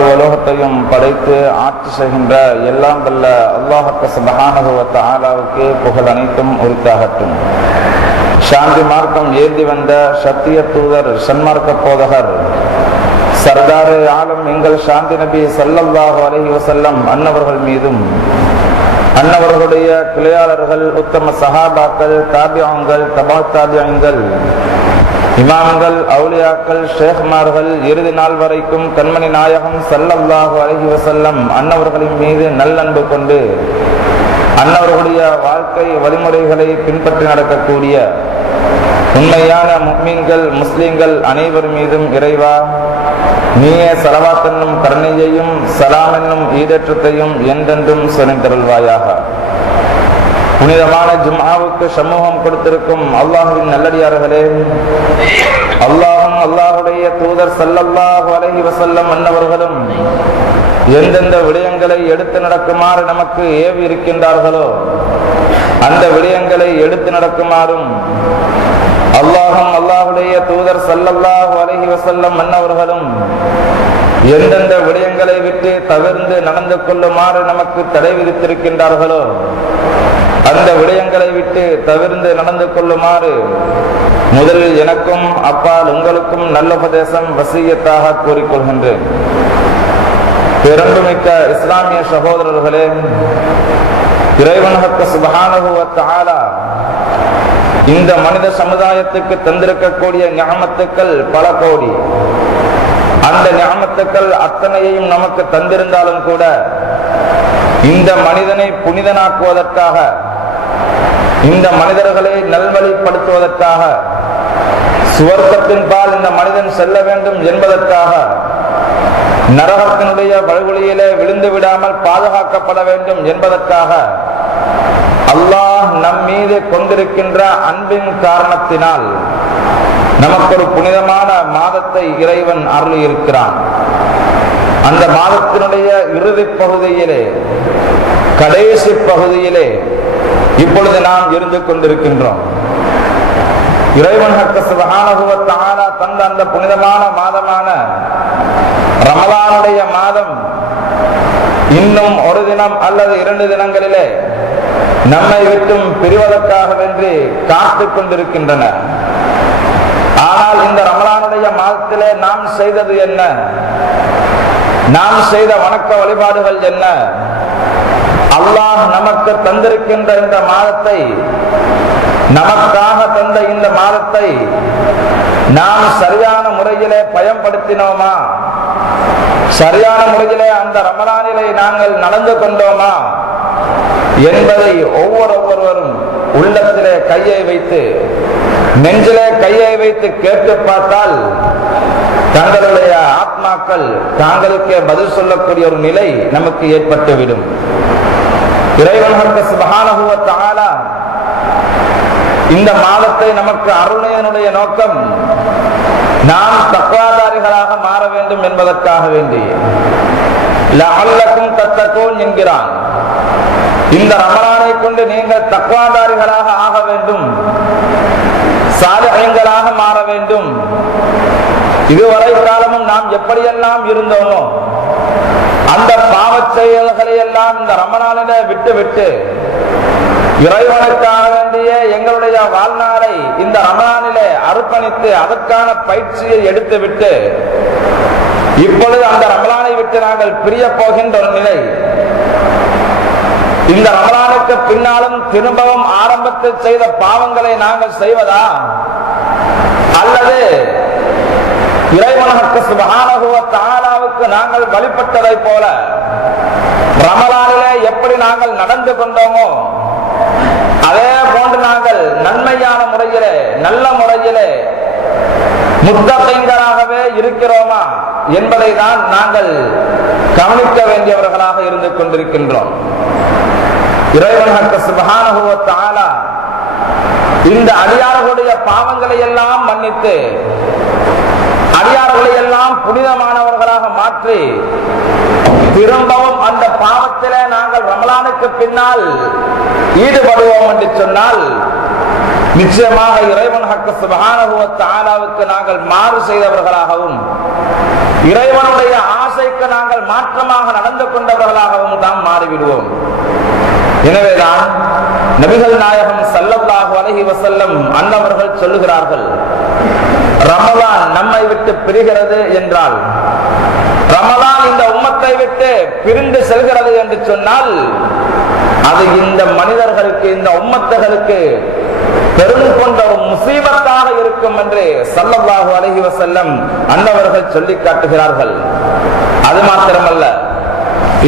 சர்வலோகத்தையும் படைத்து ஆட்சி செய்கின்ற எல்லாம் வல்ல அல்லாஹக்க சுபஹானகுவத்த ஆலாவுக்கு புகழ் அனைத்தும் உரித்தாகட்டும். சாந்தி மார்க்கம் ஏந்தி வந்த சத்திய தூதர் சன்மார்க்க போதகர் சர்தார் ஆலம் எங்கள் சாந்தி நபி சல்லல்லாஹு அலஹி வசல்லம் அன்னவர்கள் மீதும் அன்னவர்களுடைய கிளையாளர்கள் உத்தம சஹாபாக்கள் தாபியாங்கள் தபா தாபியங்கள் இமாம்கள் அவுலியாக்கள் ஷேக்மார்கள் இறுதி நாள் வரைக்கும் கண்மணி நாயகம் சல்லல்லாஹு அலஹி வசல்லம் அன்னவர்களின் மீது நல்லன்பு கொண்டு அன்னவர்களுடைய வாழ்க்கை வழிமுறைகளை பின்பற்றி நடக்கக்கூடிய உண்மையான முக்மீன்கள் முஸ்லிம்கள் அனைவர் மீதும் இறைவா நீயே சலவாத் என்னும் கருணையையும் சலாம் என்னும் ஈடற்றத்தையும் என்றென்றும் சுனைந்தருள்வாயாக புனிதமான ஜும்ஆவுக்கு சமூகம் கொடுத்திருக்கும் அல்லாஹுவின் நல்லடியார்களே அல்லாஹும் அல்லாஹுடைய தூதர் சல்லல்லாஹு அலஹி வசல்லம் அன்னவர்களும் எந்தெந்த விடயங்களை எடுத்து நடக்குமாறு நமக்கு ஏவி இருக்கின்றார்களோ அந்த விடயங்களை எடுத்து நடக்குமாறும் அல்லாஹும் அல்லாஹுடைய தூதர் சல்லல்லாஹு அலஹி வசல்லம் மன்னவர்களும் எந்தெந்த விடயங்களை விட்டு தவிர்ந்து நடந்து கொள்ளுமாறு நமக்கு தடை விதித்திருக்கின்றார்களோ அந்த விடயங்களை விட்டு தவிர்ந்து நடந்து கொள்ளுமாறு முதலில் எனக்கும் அப்பால் உங்களுக்கும் நல்ல உபதேசம் வசியத்தாக கூறிக்கொள்கின்றேன். பெரும்புமிக்க இஸ்லாமிய சகோதரர்களே இறைவனகத்த சுபானுபவத்தால இந்த மனித சமுதாயத்துக்கு தந்திருக்கக்கூடிய ஞாபத்துக்கள் பல கோடி. அந்த ஞாபத்துக்கள் அத்தனையையும் நமக்கு தந்திருந்தாலும் கூட இந்த மனிதனை புனிதனாக்குவதற்காக இந்த மனிதர்களை நல்வழிப்படுத்துவதற்காக சுவர்க்கத்தின் பால் இந்த மனிதன் செல்ல வேண்டும் என்பதற்காக நரகத்தினுடைய வழிவழியிலே விழுந்து விடாமல் பாதுகாக்கப்பட வேண்டும் என்பதற்காக அல்லாஹ் நம் மீது கொண்டிருக்கின்ற அன்பின் காரணத்தினால் நமக்கு ஒரு புனிதமான மாதத்தை இறைவன் அருளி இருக்கிறான் அந்த மாதத்தினுடைய இறுதி பகுதியிலே கடைசி பகுதியிலே இப்பொழுது நாம் இருந்து கொண்டிருக்கின்றோம். இறைவன் சுபகானுபவத்தான தந்த அந்த புனிதமான மாதமான ரமலானுடைய மாதம் இன்னும் ஒரு தினம் அல்லது இரண்டு தினங்களிலே நம்மை விட்டும் பிரிவதற்காக வென்று காத்து கொண்டிருக்கின்றன. ஆனால் இந்த ரமலானுடைய மாதத்திலே நாம் செய்தது என்ன? நாம் செய்த வணக்க வழிபாடுகள் என்ன? அல்லாஹ் நமக்கு தந்திருக்கின்ற இந்த மாதத்தை நமக்காக தந்த இந்த மாதத்தை நாம் சரியான முறையிலே பயன்படுத்தினோமா? சரியான முறையிலே அந்த ரமலானிலே நாங்கள் நடந்து கொண்டோமா? என்பதை ஒவ்வொரு ஒவ்வொருவரும் உள்ளத்திலே கையை வைத்து நெஞ்சிலே கையை வைத்து கேட்டு பார்த்தால் தங்களுடைய ஆத்மாக்கள் தாங்களுக்கே பதில் சொல்லக்கூடிய ஒரு நிலை நமக்கு ஏற்பட்டுவிடும். இறைவன் இந்த மாதத்தை நமக்கு அருணையனுடைய நோக்கம் நாம் தக்குவாதாரிகளாக மாற வேண்டும் என்பதற்காக வேண்டி. அல்லக்கும் தத்தக்கோன் என்கிறான். இந்த ரமலானை கொண்டு நீங்கள் தக்குவாதாரிகளாக ஆக வேண்டும். சாதகங்களாக மாற வேண்டும். இதுவரை காலமும் நாம் எப்படியெல்லாம் இருந்தோமோ அந்த பாவ செயல்களை எல்லாம் இந்த ரமணானில விட்டு விட்டு இறைவனுக்காக வேண்டிய எங்களுடைய வாழ்நாளை இந்த ரமணானிலே அர்ப்பணித்து அதற்கான பயிற்சியை எடுத்து விட்டு இப்பொழுது அந்த ரமலானை விட்டு நாங்கள் பிரிய போகின்ற ஒரு நிலை. இந்த ரமலானுக்கு பின்னாலும் திரும்பவும் ஆரம்பத்தில் செய்த பாவங்களை நாங்கள் செய்வதா? அல்லது இறைவனுக்கு சுபகானகுவ நாங்கள் வழிபட்டதை போல ரமலானிலே எப்படி நாங்கள் நடந்து கொண்டோமோ அதே போன்று நாங்கள் நன்மையான முறையிலே நல்ல முறையிலே முத்தகைங்கராகவே இருக்கிறோமா என்பதை தான் நாங்கள் கவனிக்க வேண்டியவர்களாக இருந்து கொண்டிருக்கின்றோம். இறைவனுக்கு சுபகானுபவ இந்த அடியார்களுடைய பாவங்களை எல்லாம் மன்னித்து அடியார்களை எல்லாம் புனிதமானவர்களாக மாற்றி திரும்பவும் அந்த பாவத்திலே நாங்கள் ரமலானுக்கு பின்னால் ஈடுபடுவோம் என்று சொன்னால் நிச்சயமாக இறைவன் ஹக்க சுபஹானஹுவத் ஆலாவுக்கு நாங்கள் மாறு செய்தவர்களாகவும் இறைவனுடைய ஆசைக்கு நாங்கள் மாற்றமாக நடந்து கொண்டவர்களாகவும் தான் மாறிவிடுவோம். எனவேதான் நபிகள் நாயகம் ஸல்லல்லாஹு அலைஹி வசல்லம் அன்னவர்கள் சொல்லுகிறார்கள் ரமலான் நம்மை விட்டு பிரிகிறது என்றால் ரமலான் இந்த உம்மத்தை விட்டு பிரிந்து செல்கிறது என்று சொன்னால் அது இந்த மனிதர்களுக்கு இந்த உம்மத்தர்களுக்கு பெரும் கொண்ட ஒரு முசீபத்தாக இருக்கும் என்று ஸல்லல்லாஹு அலைஹி வசல்லம் அன்னவர்கள் சொல்லி காட்டுகிறார்கள். அது மாத்திரமல்ல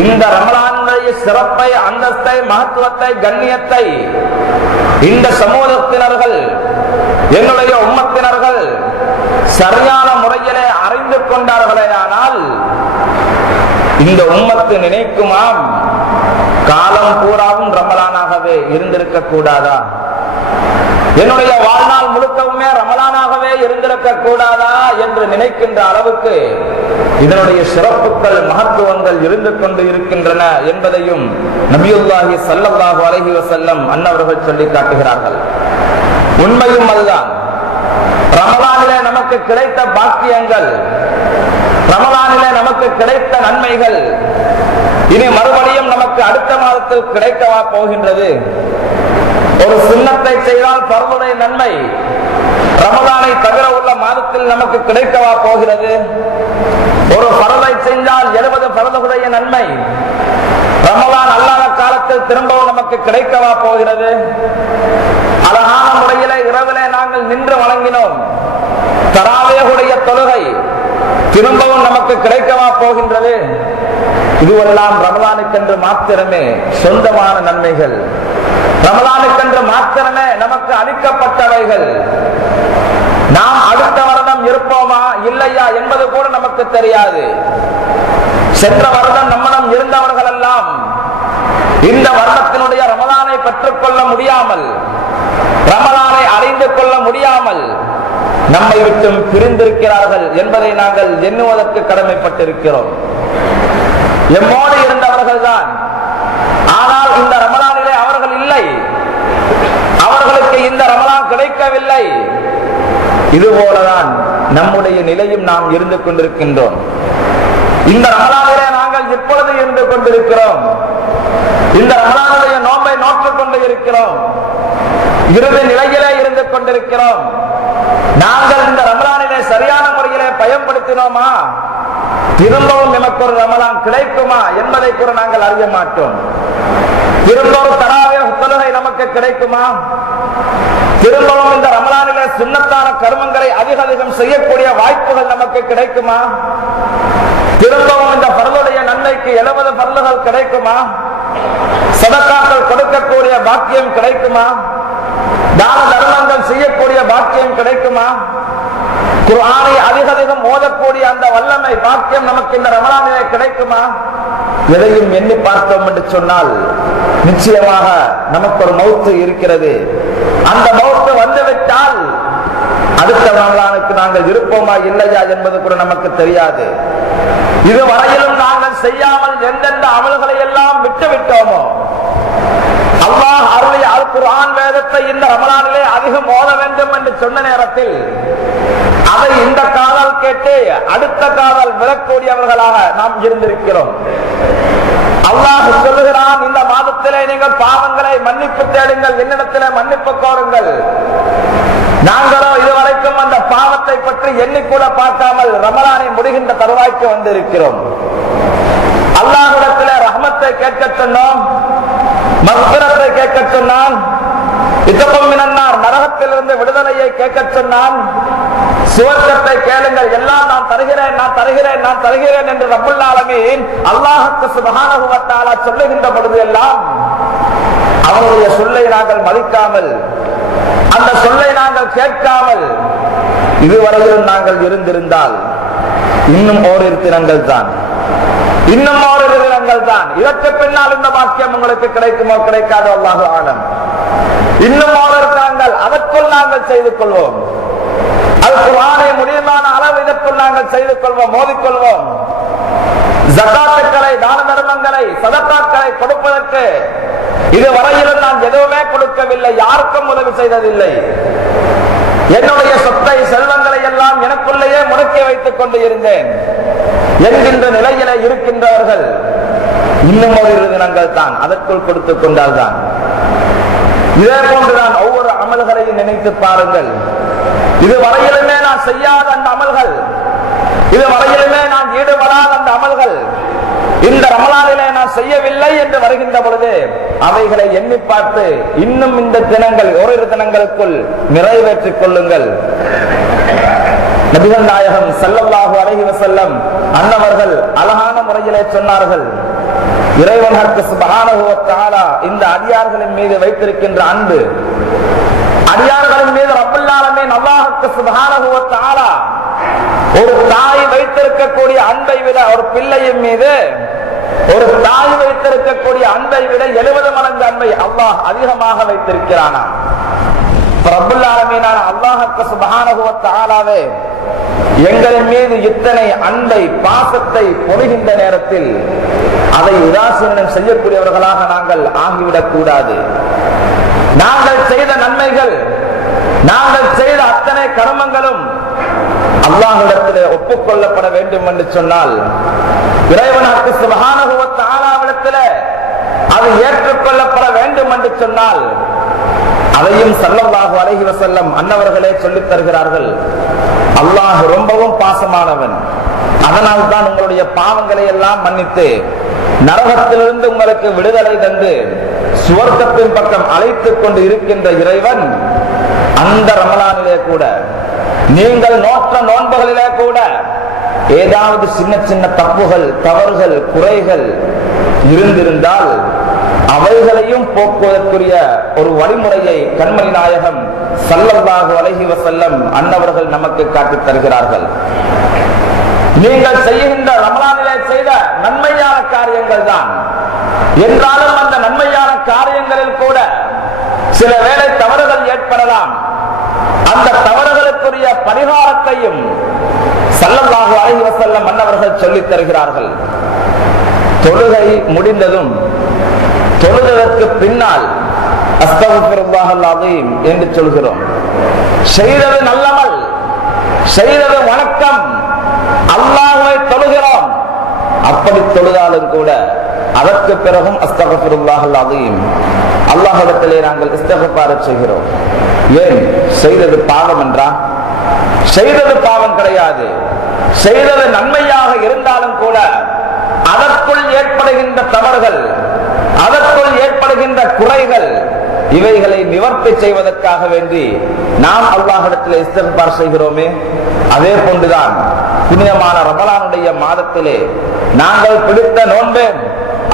இந்த ரமலானுடைய சிறப்பை அந்தஸ்தை மகத்துவத்தை கண்ணியத்தை இந்த சமூகத்தினர்கள் என்னுடைய உம்மத்தினர்கள் சரியான முறையிலே அறிந்து கொண்டார்களே ஆனால் இந்த உம்மத்து நினைக்குமாம் காலம் பூராவும் ரமலானாகவே இருந்திருக்க கூடாதா என்னுடைய வாழ்நாள் முழுக்கவுமே ரமலானாகவே இருந்திருக்க கூடாதா என்று நினைக்கின்ற அளவுக்கு இதனுடைய சிறப்புகள் மகத்துவங்கள் இருந்து கொண்டு இருக்கின்றன என்பதையும் நபியுல்லாஹி ஸல்லல்லாஹு அலஹி வசல்லம் அன்னவர்கள் சொல்லி காட்டுகிறார்கள். உண்மையும் அதுதான். ரமலானிலே நமக்கு கிடைத்த பாக்கியங்கள் ரமலானிலே நமக்கு கிடைத்த நன்மைகள் இனி மறுபடியும் நமக்கு அடுத்த மாதத்தில் கிடைக்கவா போகின்றது? ஒரு சின்னத்தை செய்தால் பருவனை நன்மை ரமதானை தவிர உள்ள மாதத்தில் நமக்கு கிடைக்கவா போகிறது? ஒரு பரவை செஞ்சால் எழுபது பரதகுடைய நன்மை ரமலான் அல்லாத காலத்தில் திரும்பவும் நமக்கு கிடைக்கவா போகிறது? அழகான முறையிலே இரவிலே நாங்கள் நின்று வழங்கினோம் தராவேகுடைய தொழுகை திரும்பவும் நமக்கு கிடைக்கவா போகின்றது? இதுவெல்லாம் ரமலானுக்கென்று மாத்திரமே சொந்தமான நன்மைகள். ரமலானுக்கென்று மாத்திரமே நமக்கு அளிக்கப்பட்டவைகள். நாம் அடுத்த வருடம் இருப்போமா? இல்லையா என்பது கூட நமக்கு தெரியாது. சென்ற வருடம் நம்மிடம் இருந்தவர்கள் எல்லாம் இந்த வருடத்தினுடைய ரமலானை பெற்றுக்கொள்ள முடியாமல் ரமலானை அறிந்து கொள்ள முடியாமல் நம்மை விட்டும் பிரிந்திருக்கிறார்கள் என்பதை நாங்கள் எண்ணுவதற்கு கடமைப்பட்டிருக்கிறோம். எம்மோடு இருந்தவர்கள் தான் ஆனால் இந்த ரமலானிலே அவர்கள் இல்லை. அவர்களுக்கு இந்த ரமலான் கிடைக்கவில்லை. இதுபோலதான் நம்முடைய நிலையும் நாம் இருந்து கொண்டிருக்கின்றோம். இந்த ரமலானிலே நாங்கள் இப்பொழுது இருந்து கொண்டிருக்கிறோம். இந்த ரமலானுடைய நோம்பை நோக்கிக் கொண்டு இருக்கிறோம். இறுதி நிலையிலே செய்து கொண்டிருக்கிறோம். நாங்கள் இந்த ரமலானிலே சரியான முறையிலே பயன்படுத்தினோமா? திரும்பவும் நமக்கு ஒரு ரமலான் கிடைக்குமா என்பதை கூட நாங்கள் அறிய மாட்டோம். திரும்பவும் தராவே தொழுகை நமக்கு கிடைக்குமா? திரும்பவும் இந்த ரமலானில சுண்ணத்தான கர்மங்களை அதிக அதிகம் செய்யக்கூடிய வாய்ப்புகள் நமக்கு கிடைக்குமா? திரும்பவும் இந்த பரலுடைய நன்மைக்கு எழுபது பரலுகள் கிடைக்குமா? சதக்காக்கள் கொடுக்கக்கூடிய பாக்கியம் கிடைக்குமா? தான தர்மங்கள் செய்யக்கூடிய பாக்கியம் கிடைக்குமா? குரானை அதிக அதிகம் மோதக்கூடிய அந்த வல்லமை பாக்கியம் நமக்கு இந்த ரமலானிலே கிடைக்குமா? எதையும் எண்ணி பார்த்தோம் என்று சொன்னால் நிச்சயமாக நமக்கு ஒரு மௌத்து இருக்கிறது. அந்த மௌத்து வந்துவிட்டால் அடுத்த ரமலானுக்கு நாங்கள் இருப்போமா இல்லையா என்பது கூட நமக்கு தெரியாது. இதுவரையிலும் நாங்கள் செய்யாமல் எந்தெந்த அமல்களை எல்லாம் விட்டு விட்டோமோ அல்லாஹ் அருளிய அல் குரான் வேதத்தை இந்த ரமலானிலே அதிகம் மோத வேண்டும் என்று சொன்ன நேரத்தில் அதை இந்த காதல் கேட்டு அடுத்த காதல் விழக்கூடியவர்களாக நாம் இருந்திருக்கிறோம். அல்லாஹ் சொல்லுகிறான் இந்த மாதத்திலே நீங்கள் பாவங்களை மன்னிப்பு தேடுங்கள் என்னிடத்திலே மன்னிப்பு கோருங்கள். நாங்களோ இதுவரைக்கும் அந்த பாவத்தை பற்றி எண்ணிக்கூட பார்க்காமல் ரமலானை முடிகின்ற தருவாய்க்கு வந்திருக்கிறோம். அல்லாஹிடத்திலே ரஹமத்தை கேட்க சொன்னோம் மஸ்பிரத்தை கேட்க சொன்னான். இத்தப்பம் மினன்னார் நரகத்திலிருந்து விடுதலையை கேட்க சொன்னான். சுவர்க்கத்தை கேளுங்கள் எல்லாம் நான் தருகிறேன் நான் தருகிறேன் நான் தருகிறேன் என்று ரப்புல் அல்லாஹுக்கு சுபஹானஹு சொல்லுகின்ற பொழுது எல்லாம் அவருடைய சொல்லை நாங்கள் மதிக்காமல் அந்த சொல்லை நாங்கள் கேட்காமல் இதுவரையிலும் நாங்கள் இருந்திருந்தால் இன்னும் ஓரிரு தினங்கள் தான் இன்னும் ஓரிரு விவரங்கள் தான். இதற்கு பின்னால் இந்த பாக்கியம் உங்களுக்கு கிடைக்குமோ கிடைக்காதோ அல்லாஹு ஆலம். இன்னும் ஓரிரு தினங்கள் அதற்குள் நாங்கள் செய்து கொள்வோம். அது குரானை முடியுமான அளவு இதற்குள் நாங்கள் செய்து கொள்வோம் மோதிக்கொள்வோம் ஜகாத்துக்களை தான தர்மங்களை சதத்தாக்களை கொடுப்பதற்கு இதுவரையிலும் நான் எதுவுமே கொடுக்கவில்லை யாருக்கும் உதவி செய்ததில்லை. என்னுடைய சொத்தை செல்வங்களை எல்லாம் எனக்குள்ளேயே முடக்கி வைத்துக் கொண்டு இருந்தேன். என்கின்ற நிலையில இருக்கின்றவர்கள் இன்னும் ஒரு இரு தினங்கள் தான் அதற்குள் கொடுத்துக் கொண்டால்தான் இதே போன்றுதான் ஒவ்வொரு அமல்களையும் நினைத்து பாருங்கள். இது வரையிலுமே நான் செய்யாத அந்த அமல்கள். இது வரையிலுமே நான் ஈடுபடாத அந்த அமல்கள். இந்த ரமலானிலே நான் செய்யவில்லை என்று வருகின்ற பொழுது அவைகளை எண்ணி பார்த்து இன்னும் இந்த தினங்கள் ஓரிரு தினங்களுக்குள் நிறைவேற்றிக் கொள்ளுங்கள். நபிகள் நாயகம் ஸல்லல்லாஹு அழகி செல்லம் அன்னவர்கள் அழகான முறையிலே சொன்னார்கள் இறைவனுக்கு சுபகானகுவத்தாலா இந்த அடியார்களின் மீது வைத்திருக்கின்ற அன்பு அடியார்களின் மீது ரப்பல்லாலமே ஆலமீன் சுபகானகுவத்தாலா ஒரு தாய் வைத்திருக்கக்கூடிய அன்பை விட ஒரு பிள்ளையின் மீது ஒரு தாய் வைத்திருக்கக்கூடிய அன்பை விட எழுபது மடங்கு அன்பை அல்லாஹ் அதிகமாக வைத்திருக்கிறானா? பிரபுல்லாரமீனான ஆலமீனான சுபானகுவத்தாலாவே எங்களின் மீது இத்தனை அன்பை பாசத்தை பொறுகின்ற நேரத்தில் அதை உதாசீனம் செய்யக்கூடியவர்களாக நாங்கள் ஆகிவிடக் கூடாது. நாங்கள் செய்த நன்மைகள் நாங்கள் செய்த அத்தனை கர்மங்களும் அல்லாஹ்விடத்திலே ஒப்புக்கொள்ளப்பட வேண்டும் என்று சொன்னால் இறைவனாக்கு சுபஹானஹு ஆளாவிடத்தில் அது ஏற்றுக்கொள்ளப்பட வேண்டும் என்று சொன்னால் அதையும் சல்லல்லாஹு அலைஹி வசல்லம் அன்னவர்களே சொல்லித் தருகிறார்கள். அல்லாஹ் ரொம்பவும் பாசமானவன். அதனால் தான் உங்களுடைய பாவங்களை எல்லாம் மன்னித்து நரகத்திலிருந்து உங்களுக்கு விடுதலை தந்து சுவர்க்கத்தின் பக்கம் அழைத்துக் கொண்டு இருக்கின்ற இறைவன் அந்த ரமலானிலே கூட. நீங்கள் நோற்ற நோன்புகளிலே கூட ஏதாவது சின்ன சின்ன தப்புகள் தவறுகள் குறைகள் இருந்திருந்தால் அவைகளையும் போக்குவதற்குரிய ஒரு வழிமுறையை கண்மணி நாயகம் சல்லதாக அலைஹி வஸல்லம் அன்னவர்கள் நமக்கு காட்டித் தருகிறார்கள். நீங்கள் செய்கின்ற ரமலானிலே செய்த நன்மையான காரியங்கள் தான். என்றாலும் அந்த நன்மையான காரியங்களில் கூட சில வேளை தவறுகள் ஏற்படலாம். அந்த தவறு அதற்குரிய பரிகாரத்தையும் சல்லல்லாஹு அலைஹி வஸல்லம் மன்னவர்கள் சொல்லித் தருகிறார்கள். தொழுகை முடிந்ததும் தொழுதற்கு பின்னால் அஸ்தகுல்லாஹல் என்று சொல்கிறோம். செய்தது நல்லமல் செய்தது வணக்கம் அல்லாஹ்வை தொழுகிறோம். அப்படி தொழுதாலும் கூட அதற்கு பிறகும் அஸ்தகுல்லாஹல் அல்லாஹிடத்திலே நாங்கள் இஸ்தகப்பார செய்கிறோம். ஏன்? செய்தது பாவம் என்றா செய்தது பாவம் கிடையாது. செய்தது நன்மையாக இருந்தாலும் கூட அதற்குள் ஏற்படுகின்ற தவறுகள் அதற்குள் ஏற்படுகின்ற குறைகள் இவைகளை நிவர்த்தி செய்வதற்காக வேண்டி நாம் அல்லாஹிடத்தில் இஸ்தகபார் செய்கிறோமே. அதே போன்றுதான் புனிதமான ரமலானுடைய மாதத்திலே நாங்கள் பிடித்த நோன்பே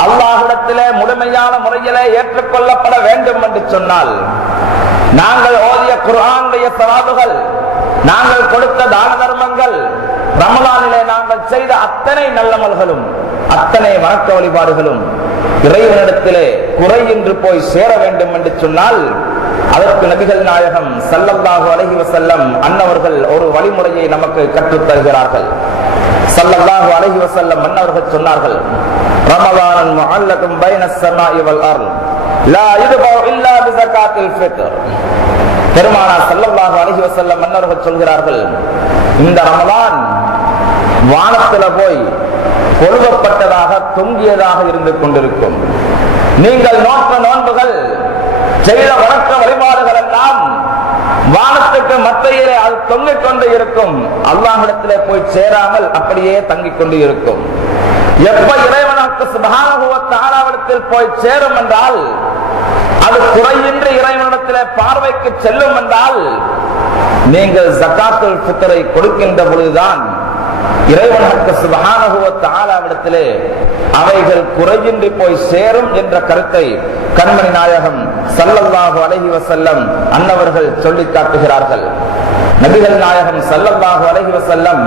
அல்லாஹிடத்திலே முழுமையான முறையிலே ஏற்றுக்கொள்ளப்பட வேண்டும் என்று சொன்னால் நாங்கள் ஓதிய குரானுடைய சவாபுகள் நாங்கள் கொடுத்த தான தர்மங்கள் ரமலானிலே நாங்கள் செய்த அத்தனை நல்லமல்களும் அத்தனை வணக்க வழிபாடுகளும் இறைவனிடத்திலே என்று போய் சேர வேண்டும் என்று சொன்னால் அதற்கு நபிகள் நாயகம் சல்லல்லாஹு அலஹி வசல்லம் அன்னவர்கள் ஒரு வழிமுறையை நமக்கு கற்றுத் தருகிறார்கள் சல்லல்லாஹு அலஹி வசல்லம் அன்னவர்கள் சொன்னார்கள் ரமலானன் முஅல்லகும் பைன ஸமாஇ வல் அர்ல் லா யுத்பஉ இல்லா பிஸகாத்தில் ஃபித்ர். பெருமானா சல்லல்லாஹு அலைஹி வஸல்லம் அன்னவர்கள் சொல்கிறார்கள் இந்த ரமலான் வானத்துல போய் கொழுவப்பட்டதாக தொங்கியதாக இருந்து கொண்டிருக்கும். நீங்கள் நோக்க நோன்புகள் செய்த வணக்க வழிபாடுகள் எல்லாம் வானத்துக்கு மத்தியிலே அது தொங்கிக் கொண்டு இருக்கும். அல்லாஹிடத்திலே போய் சேராமல் அப்படியே தங்கிக் கொண்டு இருக்கும். எப்ப இறைவனுக்கு சுபானுவத்தாராவிடத்தில் போய் சேரும் என்றால் அது குறையின்றி இறைவனிடத்தில் பார்வைக்கு செல்லும் என்றால் நீங்கள் ஜக்காத்துல் புத்தரை கொடுக்கின்ற பொழுதுதான் இறைவனுக்கு சுபகானகுவத்தாலாவிடத்திலே அவைகள் குறையின்றி போய் சேரும் என்ற கருத்தை கண்மணி நாயகம் சல்லல்லாஹு அலைஹி வசல்லம் அன்னவர்கள் சொல்லி காட்டுகிறார்கள். நபிகள் நாயகம் சல்லல்லாஹு அலைஹி வசல்லம்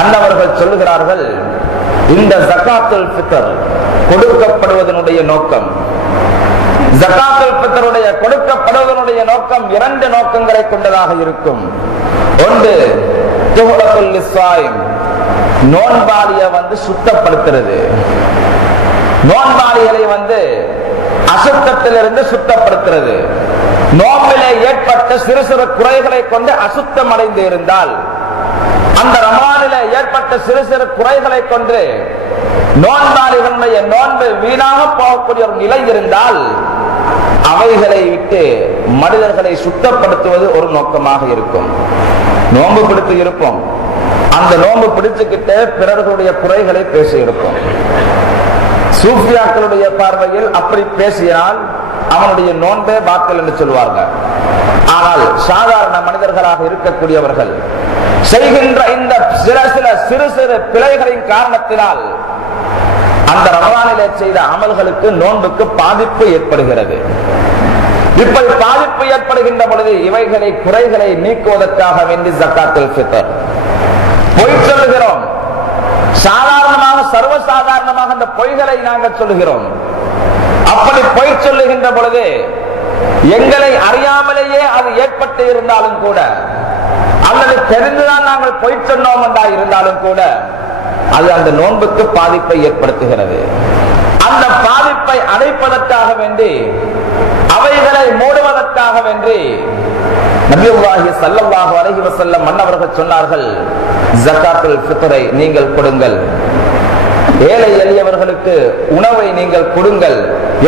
அன்னவர்கள் சொல்லுகிறார்கள் இந்த ஜக்காத்துல் ஃபித்ர் கொடுக்கப்படுவதனுடைய நோக்கம் ஜக்காத்துல் ஃபித்ருடைய கொடுக்கப்படுவதனுடைய நோக்கம் இரண்டு நோக்கங்களை கொண்டதாக இருக்கும். ஒன்று துஹரத்துல் நோன்பாளிய வந்து சுத்தப்படுத்துறது. நோன்பாளிகளை வந்து அசுத்தத்திலிருந்து சுத்தப்படுத்துறது. நோம்பிலே நோன்பிலே ஏற்பட்ட சிறு சிறு குறைகளை கொண்டு அசுத்தம் அடைந்து இருந்தால் அந்த ரமானில ஏற்பட்ட சிறு சிறு குறைகளை கொண்டு நோன்பாளிகளுடைய நோன்பு வீணாக போகக்கூடிய ஒரு நிலை இருந்தால் அவைகளை விட்டு மனிதர்களை சுத்தப்படுத்துவது ஒரு நோக்கமாக இருக்கும். நோன்பு பிடித்து இருப்போம். அந்த நோன்பு பிடிச்சுக்கிட்டு பிறர்களுடைய குறைகளை பேசி இருப்போம் சூஃபியாக்களுடைய பார்வையில் அப்படி பேசினால் அவனுடைய நோன்பே பாத்தல் என்று சொல்வார்கள் ஆனால் சாதாரண மனிதர்களாக இருக்கக்கூடியவர்கள் செய்கின்ற இந்த சில சில சிறு சிறு பிழைகளின் காரணத்தினால் அந்த ரமலானிலே செய்த அமல்களுக்கு நோன்புக்கு பாதிப்பு ஏற்படுகிறது. இப்படி பாதிப்பு ஏற்படுகின்ற பொழுது இவைகளை குறைகளை நீக்குவதற்காக வேண்டி ஜக்காத்துல் ஃபித்ர் பொய் சொல்லுகிறோம். சாதாரணமாக சர்வசாதாரணமாக அந்த பொய்களை நாங்கள் சொல்லுகிறோம். அப்படி பொய் சொல்லுகின்ற பொழுது எங்களை அறியாமலேயே அது ஏற்பட்டு இருந்தாலும் கூட அல்லது தெரிந்துதான் நாங்கள் பொய் சொன்னோம் என்றா இருந்தாலும் கூட அது அந்த நோன்புக்கு பாதிப்பை ஏற்படுத்துகிறது. அந்த பாதிப்பை அடைப்பதற்காக வேண்டி அவைகளை மூடுவதற்காக வேண்டி நபியுல்லாஹி ஸல்லல்லாஹு அலைஹி வஸல்லம் மன்னவர்கள் சொன்னார்கள் ஜகாத்துல் ஃபித்ரை நீங்கள் கொடுங்கள். ஏழை எளியவர்களுக்கு உணவை நீங்கள் கொடுங்கள்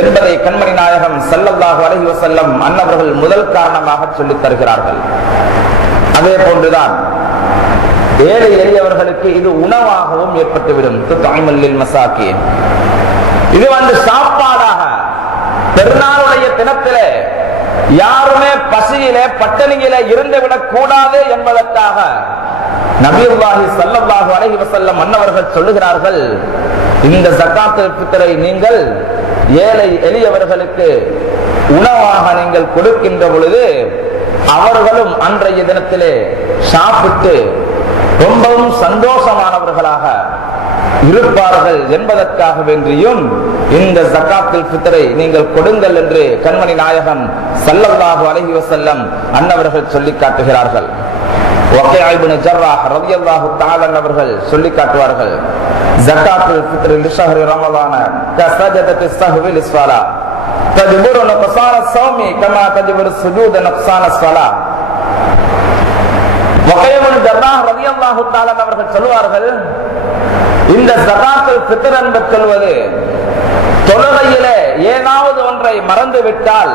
என்பதை கண்மணி நாயகம் ஸல்லல்லாஹு அலைஹி வஸல்லம் அன்னவர்கள் முதல் காரணமாக சொல்லித் தருகிறார்கள். அதே போன்றுதான் ஏழை எளியவர்களுக்கு இது உணவாகவும் ஏற்பட்டுவிடும். துத்தாய்மல்லில் மசாக்கி. இது வந்து சாப்பாடாக. பெருநாளுடைய தினத்திலே யாருமே பசியிலே பட்டணியிலே இருந்துவிடக் கூடாது என்பதற்காக நபியுல்லாஹி ஸல்லல்லாஹு அலைஹி செல்ல மன்னவர்கள் சொல்லுகிறார்கள் இந்த ஜக்காத்துல் நீங்கள் ஏழை எளியவர்களுக்கு உணவாக நீங்கள் கொடுக்கின்ற பொழுது அவர்களும் அன்றைய தினத்திலே சாப்பிட்டு ரொம்பவும் சந்தோஷமானவர்களாக இருப்பார்கள் என்பதற்காக வேண்டியும் இந்த ஜக்காத்தில் பித்தரை நீங்கள் கொடுங்கள் என்று கண்மணி நாயகம் ஸல்லல்லாஹு அலைஹி வசல்லம் அன்னவர்கள் சொல்லி காட்டுகிறார்கள். அவர்கள் சொல்லி காட்டுவார்கள். ஜக்காத்துல் அவர்கள் சொல்வார்கள் இந்த சதாக்கள் ஃபித்ர் என்று சொல்வது தொழுகையில ஏதாவது ஒன்றை மறந்து விட்டால்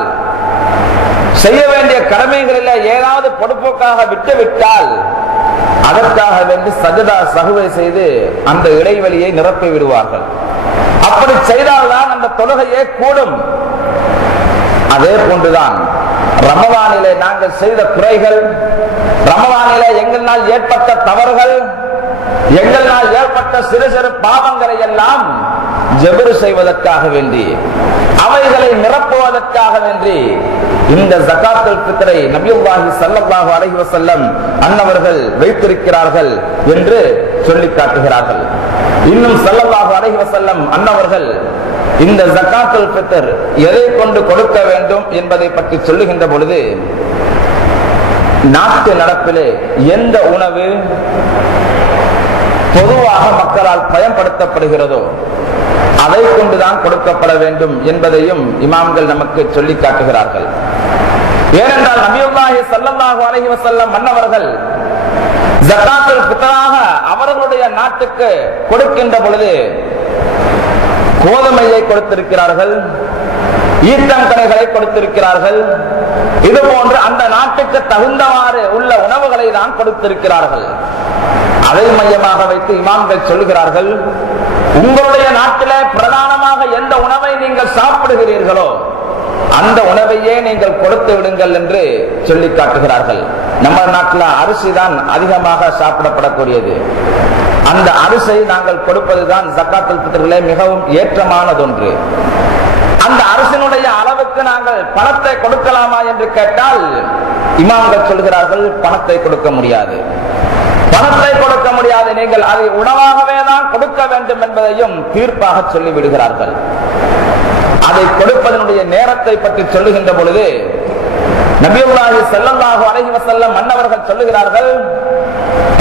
செய்ய வேண்டிய கடமைகளில் ஏதாவது பொடுப்போக்காக விட்டு விட்டால் அதற்காக வேண்டி சஜதா சகுவை செய்து அந்த இடைவெளியை நிரப்பி விடுவார்கள். அப்படி செய்தால்தான் அந்த தொழுகையே கூடும். அதே போன்றுதான் ரமவானிலே நாங்கள் செய்த குறைகள் ரமவானிலே எங்களால் ஏற்பட்ட தவறுகள் எங்களால் ஏற்பட்ட சிறு சிறு பாவங்களை எல்லாம் ஜெபரு செய்வதற்காக வேண்டி அவைகளை நிரப்புவதற்காக வேண்டி இந்த ஜகாத்துல் பித்தரை நபியுல்லாஹி ஸல்லல்லாஹு அலஹி வசல்லம் அன்னவர்கள் வைத்திருக்கிறார்கள் என்று சொல்லி காட்டுகிறார்கள். இன்னும் ஸல்லல்லாஹு அலஹி வசல்லம் அன்னவர்கள் இந்த ஜக்காத்துல் பித்தர் எதை கொண்டு கொடுக்க வேண்டும் என்பதை பற்றி சொல்லுகின்ற பொழுது நாட்டு நடப்பிலே எந்த உணவு பொதுவாக மக்களால் பயன்படுத்தப்படுகிறதோ அதை கொண்டுதான் கொடுக்கப்பட வேண்டும் என்பதையும் இமாம்கள் நமக்கு சொல்லி காட்டுகிறார்கள். ஏனென்றால் நபியுல்லாஹி ஸல்லல்லாஹு அலஹி வசல்லம் மன்னவர்கள் ஜக்காத்துல் பித்தராக அவர்களுடைய நாட்டுக்கு கொடுக்கின்ற பொழுது கோதுமையை கொடுத்திருக்கிறார்கள் ஈட்டம் கடைகளை கொடுத்திருக்கிறார்கள். இது போன்று அந்த நாட்டுக்கு தகுந்தவாறு உள்ள உணவுகளை தான் கொடுத்திருக்கிறார்கள். அதை மையமாக வைத்து இமாம்கள் சொல்கிறார்கள் உங்களுடைய நாட்டில பிரதானமாக எந்த உணவை நீங்கள் சாப்பிடுகிறீர்களோ அந்த உணவையே நீங்கள் கொடுத்து விடுங்கள் என்று சொல்லி காட்டுகிறார்கள். நம்ம நாட்டில் அரிசி தான் அதிகமாக சாப்பிடப்படக்கூடியது. அந்த அரிசை நாங்கள் கொடுப்பதுதான் ஜக்காத்துல் ஃபித்ரிலே மிகவும் ஏற்றமானதொன்று. அந்த அரசினுடைய அளவுக்கு நாங்கள் பணத்தை கொடுக்கலாமா என்று கேட்டால் இமாம்கள் சொல்கிறார்கள் பணத்தை கொடுக்க முடியாது. பணத்தை கொடுக்க முடியாது. நீங்கள் அதை உணவாகவே தான் கொடுக்க வேண்டும் என்பதையும் தீர்ப்பாக சொல்லி விடுகிறார்கள் அதை கொடுப்பதனுடைய நேரத்தை பற்றி சொல்லுகின்ற பொழுது நபியுல்லாஹி ஸல்லல்லாஹு அலைஹி செல்ல மன்னவர்கள் சொல்லுகிறார்கள்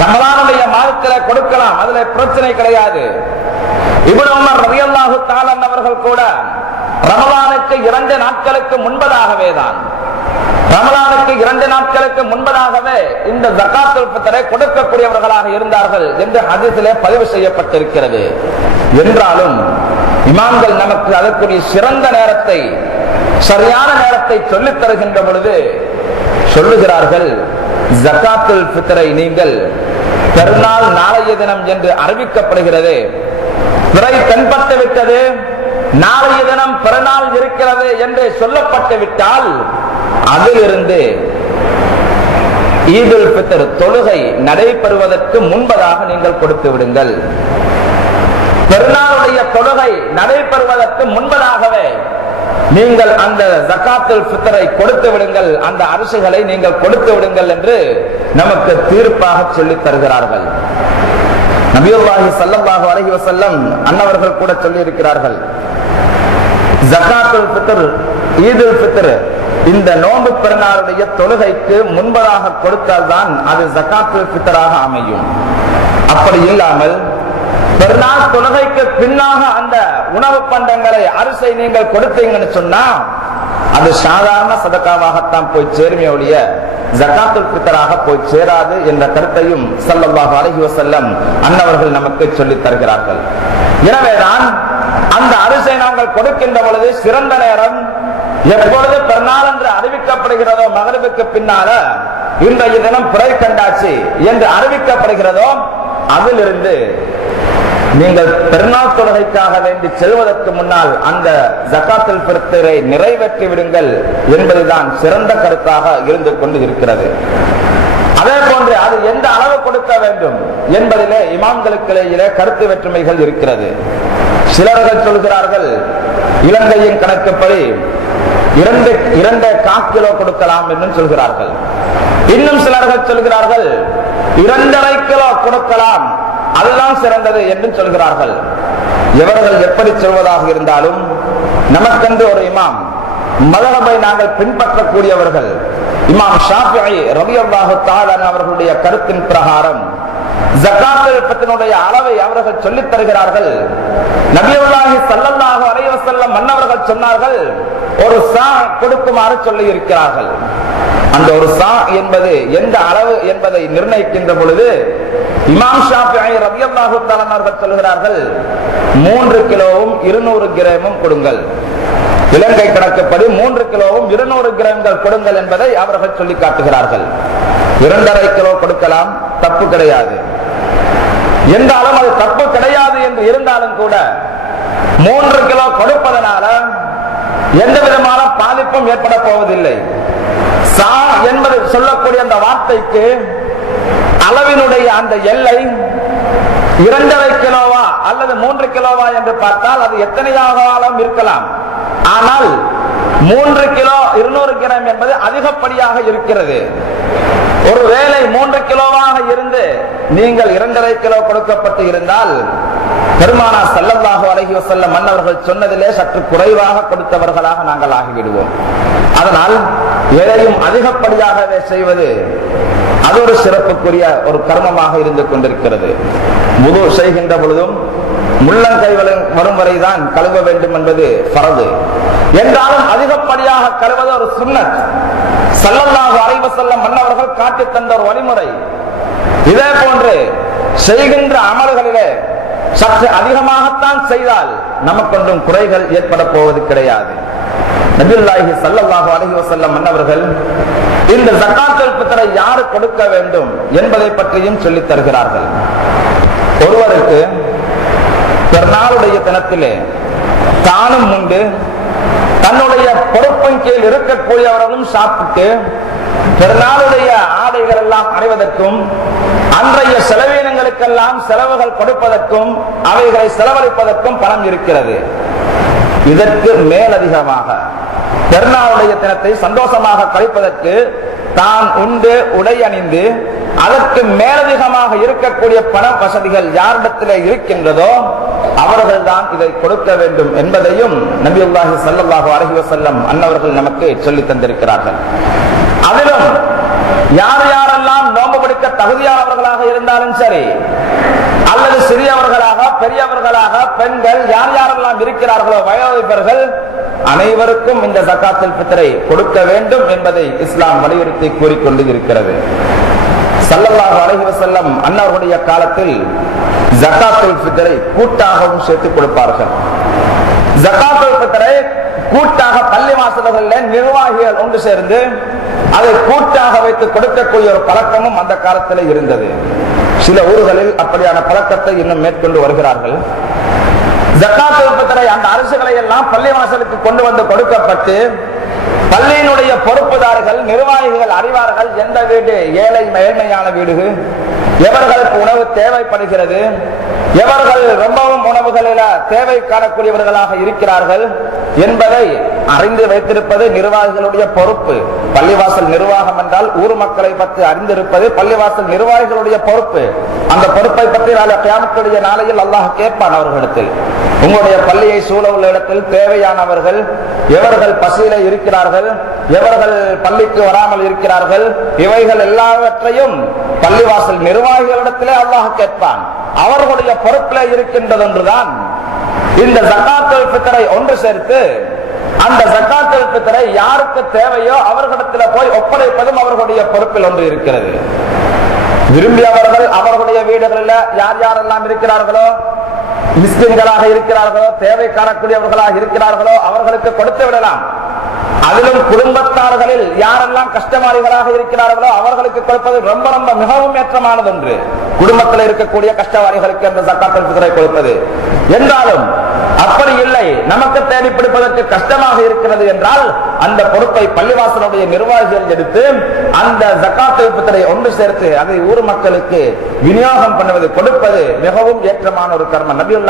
ரமலானுடைய மாதத்திலே கொடுக்கலாம் அதுல பிரச்சனை கிடையாது. இவ்வளவு உமர் ரலியல்லாஹு அவர்கள் கூட ரமலானுக்கு இரண்டு நாட்களுக்கு முன்பதாகவே தான் ரமலானுக்கு இரண்டு நாட்களுக்கு முன்பதாகவே இந்த ஜக்காத்துல் கொடுக்கக்கூடியவர்களாக இருந்தார்கள் என்று ஹதீஸிலே பதிவு செய்யப்பட்டிருக்கிறது. என்றாலும் இமாம்கள் நமக்கு அதற்குரிய சிறந்த நேரத்தை சரியான நேரத்தை சொல்லித் தருகின்ற பொழுது சொல்லுகிறார்கள் ஜக்காத்துல் பித்தரை நீங்கள் பெருநாள் நாளைய தினம் என்று அறிவிக்கப்படுகிறது. பிறை தென்பட்டு விட்டது. நாளைய தினம் பிறநாள் இருக்கிறது என்று சொல்லப்பட்டு விட்டால் அதிலிருந்து ஈதுல் பித்தர் தொழுகை நடைபெறுவதற்கு முன்பதாக நீங்கள் கொடுத்து விடுங்கள். பெருநாளுடைய தொழுகை நடைபெறுவதற்கு முன்பதாகவே நீங்கள் அந்த ஜக்காத்துல் பித்தரை கொடுத்து விடுங்கள் அந்த அரசுகளை நீங்கள் கொடுத்து விடுங்கள் என்று நமக்கு தீர்ப்பாக சொல்லித் தருகிறார்கள். நபியுல்லாஹி சல்லாஹு அலஹி வசல்லம் அன்னவர்கள் கூட சொல்லி இருக்கிறார்கள் ஜக்காத்துல் பித்தர் ஈதுல் பித்தர் இந்த நோன்பு பெருநாளுடைய தொழுகைக்கு முன்பதாக கொடுத்தால்தான் அது ஜக்காத்துல் பித்தராக அமையும். அப்படி இல்லாமல் பெருநாள் தொழுகைக்கு பின்னாக அந்த உணவு பண்டங்களை அரிசை நீங்கள் கொடுத்தீங்கன்னு சொன்னா அது சாதாரண சதக்காவாகத்தான் போய் சேருமே ஒழிய ஜக்காத்துல் போய் சேராது என்ற கருத்தையும் ஸல்லல்லாஹு அலைஹி செல்லம் அன்னவர்கள் நமக்கு சொல்லித் தருகிறார்கள். எனவேதான் அந்த அரிசை நாங்கள் கொடுக்கின்ற பொழுது சிறந்த நேரம் எப்பொழுது பெருநாள் என்று அறிவிக்கப்படுகிறதோ மகரிபுக்கு பின்னால இன்றைய தினம் பிறை கண்டாச்சு என்று அறிவிக்கப்படுகிறதோ அதிலிருந்து நீங்கள் பெருநாள் தொழுகைக்காக வேண்டி செல்வதற்கு முன்னால் அந்த ஜக்காத்துல் பிறத்தரை நிறைவேற்றி விடுங்கள் என்பதுதான் சிறந்த கருத்தாக இருந்து கொண்டு இருக்கிறது அதே போன்று அது எந்த அளவு கொடுக்க வேண்டும் என்பதிலே இமாம்களுக்கிடையிலே கருத்து வேற்றுமைகள் இருக்கிறது. சிலர்கள் சொல்கிறார்கள் இலங்கையின் கணக்குப்படி இரண்டு இரண்டு காக்கிலோ கொடுக்கலாம் என்று சொல்கிறார்கள். இன்னும் சிலர்கள் சொல்கிறார்கள் இரண்டரை கிலோ கொடுக்கலாம் அதுதான் சிறந்தது என்று சொல்கிறார்கள். இவர்கள் எப்படி சொல்வதாக இருந்தாலும் நமக்கென்று ஒரு இமாம் மதகபை நாங்கள் பின்பற்றக்கூடியவர்கள் இமாம் ஷாஃபிஐ ரலியல்லாஹு தஆலா அவர்களுடைய கருத்தின் பிரகாரம் ஜக்காத்தினுடைய அளவை அவர்கள் சொல்லித் தருகிறார்கள். நபியுல்லாஹி ஸல்லல்லாஹு அலைஹி வஸல்லம் மன்னவர்கள் சொன்னார்கள் ஒரு சா கொடுக்குமாறு சொல்லி இருக்கிறார்கள் அந்த ஒரு சா என்பது எந்த அளவு என்பதை நிர்ணயிக்கின்ற பொழுது இமாம் ஷாஃபிஐ ரலியல்லாஹு தஆலா சொல்கிறார்கள் மூன்று கிலோவும் இருநூறு கிராமும் கொடுங்கள். இலங்கை கணக்குப்படி மூன்று கிலோவும் இருநூறு கிராம்கள் கொடுங்கள் என்பதை அவர்கள் சொல்லி காட்டுகிறார்கள். இரண்டரை கிலோ கொடுக்கலாம் தப்பு கிடையாது. என்றாலும் அது தப்பு கிடையாது என்று இருந்தாலும் கூட மூன்று கிலோ கொடுப்பதனால எந்த விதமான பாதிப்பும் ஏற்பட போவதில்லை. சா என்பது சொல்லக்கூடிய அந்த வார்த்தைக்கு அளவினுடைய அந்த எல்லை இரண்டரை கிலோவா அல்லது மூன்று கிலோவா என்று பார்த்தால் அது எத்தனையாகவும் இருக்கலாம். ஆனால் மூன்று கிலோ இருநூறு கிராம் என்பது அதிகப்படியாக இருக்கிறது. ஒருவேளை மூன்று கிலோவாக இருந்து நீங்கள் இரண்டரை கிலோ கொடுக்கப்பட்டு இருந்தால் பெருமானா சல்லல்லாஹு அலைஹி செல்ல மன்னவர்கள் சொன்னதிலே சற்று குறைவாக கொடுத்தவர்களாக நாங்கள் ஆகிவிடுவோம். அதனால் எதையும் அதிகப்படியாகவே செய்வது அது ஒரு சிறப்புக்குரிய ஒரு கர்மமாக இருந்து கொண்டிருக்கிறது. முது செய்கின்ற பொழுதும் முள்ளங்கை வரும் வரைதான் கழுவ வேண்டும் என்பது பரது என்றாலும் அதிகப்படியாக கழுவது ஒரு சுண்ணத். சல்லல்லாஹு அலைவ செல்ல மன்னவர்கள் காட்டி தந்த ஒரு வழிமுறை. இதே போன்று செய்கின்ற அமல்களிலே சற்று அதிகமாகத்தான் செய்தால் நமக்கொன்றும் குறைகள் ஏற்பட போவது கிடையாது. நபில்லாஹி ஸல்லல்லாஹு அலைஹி வஸல்லம் மன்னவர்கள் இந்த சக்காத்தல் ஃபித்ரை யாரு கொடுக்க வேண்டும் என்பதை பற்றியும் சொல்லித் தருகிறார்கள். ஒருவருக்கு பெருநாளுடைய தினத்திலே தானும் உண்டு தன்னுடைய பொறுப்பின் கீழ் இருக்கக்கூடியவர்களும் சாப்பிட்டு பெருநாளுடைய ஆடைகள் எல்லாம் அடைவதற்கும் அன்றைய செலவினங்களுக்கெல்லாம் செலவுகள் கொடுப்பதற்கும் அவைகளை செலவழிப்பதற்கும் பணம் இருக்கிறது. இதற்கு மேலதிகமாக பெருநாளுடைய தினத்தை சந்தோஷமாக கழிப்பதற்கு தான் உண்டு உடை அணிந்து அதற்கு மேலதிகமாக இருக்கக்கூடிய பண வசதிகள் யாரிடத்திலே இருக்கின்றதோ அவர்கள் தான் இதை கொடுக்க வேண்டும் என்பதையும் நபியுல்லாஹி சல்லாஹு அலைஹி செல்லம் அன்னவர்கள் நமக்கு சொல்லி தந்திருக்கிறார்கள். அதிலும் யார் யாரெல்லாம் நோம்பு பிடிக்க தகுதியானவர்களாக இருந்தாலும் சரி அல்லது சிறியவர்களாக பெரியவர்களாக பெண்கள் யார் யாரெல்லாம் இருக்கிறார்களோ வயோதிபர்கள் அனைவருக்கும் இந்த சக்காத்தில் பித்தரை கொடுக்க வேண்டும் என்பதை இஸ்லாம் வலியுறுத்தி கூறிக்கொண்டு இருக்கிறது. சல்லல்லாஹு அலைஹி வஸல்லம் அன்னவர்களுடைய காலத்தில் ஜக்காத்துல் ஃபித்ரை கூட்டாகவும் சேர்த்து கொடுப்பார்கள். ஜக்காத்துல் ஃபித்ரை கூட்டாக பள்ளி வாசல்களில் நிர்வாகிகள் ஒன்று சேர்ந்து அதை கூட்டாக வைத்து கொடுக்கக்கூடிய ஒரு பழக்கமும் அந்த காலத்தில் இருந்தது. சில ஊர்களில் அப்படியான பழக்கத்தை இன்னும் மேற்கொண்டு வருகிறார்கள். ஜக்காத்துல் அந்த அரசுகளை எல்லாம் பள்ளி வாசலுக்கு கொண்டு வந்து கொடுக்கப்பட்டு பள்ளியினுடைய பொறுப்புதாரர்கள் நிர்வாகிகள் அறிவார்கள் எந்த வீடு? ஏழை மேன்மையான வீடு. எவர்களுக்கு உணவு தேவைப்படுகிறது? எவர்கள் ரொம்பவும் உணவுகளில் தேவை காணக்கூடியவர்களாக இருக்கிறார்கள் என்பதை அறிந்து வைத்திருப்பது நிர்வாகிகளுடைய பொறுப்பு. பள்ளிவாசல் நிர்வாகம் என்றால் ஊர் மக்களை பற்றி அறிந்திருப்பது பள்ளிவாசல் நிர்வாகிகளுடைய பொறுப்பு. அந்த பொறுப்பை பற்றி நாளை கியாமத்துடைய நாளையில் அல்லாஹ் கேட்பான் அவர்களிடத்தில். உங்களுடைய பள்ளியை சூழ உள்ள இடத்தில் தேவையானவர்கள் எவர்கள் பசியில இருக்கிறார்கள் எவர்கள் பள்ளிக்கு வராமல் இருக்கிறார்கள் இவைகள் எல்லாவற்றையும் பள்ளிவாசல் நிர்வாகிகளிடத்திலே அல்லாஹ் கேட்பான். அவர்களுடைய பொறுப்பிலே இருக்கின்றது ஒன்றுதான். இந்த ஜக்காத்துல் பித்தரை ஒன்று சேர்த்து அந்த ஜக்காத்துல் யாருக்கு தேவையோ அவர்களிடத்தில் போய் ஒப்படைப்பதும் அவர்களுடைய பொறுப்பில் ஒன்று இருக்கிறது. விரும்பியவர்கள் அவர்களுடைய வீடுகளில் யார் யாரெல்லாம் இருக்கிறார்களோ மிஸ்கின்களாக இருக்கிறார்களோ தேவை காணக்கூடியவர்களாக இருக்கிறார்களோ அவர்களுக்கு கொடுத்து விடலாம். அதிலும் குடும்பத்தார்களில் யாரெல்லாம் கஷ்டவாளிகளாக இருக்கிறார்களோ அவர்களுக்கு கொடுப்பது ரொம்ப ரொம்ப மிகவும் ஏற்றமானது என்று குடும்பத்தில் இருக்கக்கூடிய கஷ்டவாளிகளுக்கு அந்த சக்காத்தல் பிதரை கொடுப்பது. என்றாலும் அப்படி இல்லை. நமக்கு தேடி பிடிப்பதற்கு கஷ்டமாக இருக்கிறது என்றால் அந்த பொறுப்பை பள்ளிவாசலுடைய நிர்வாகிகள் எடுத்து அந்த ஜக்காத்து பித்தரை ஒன்று சேர்த்து அதை ஊர் மக்களுக்கு விநியோகம் பண்ணுவது கொடுப்பது மிகவும் ஏற்றமான ஒரு கர்மம். நபியுள்ள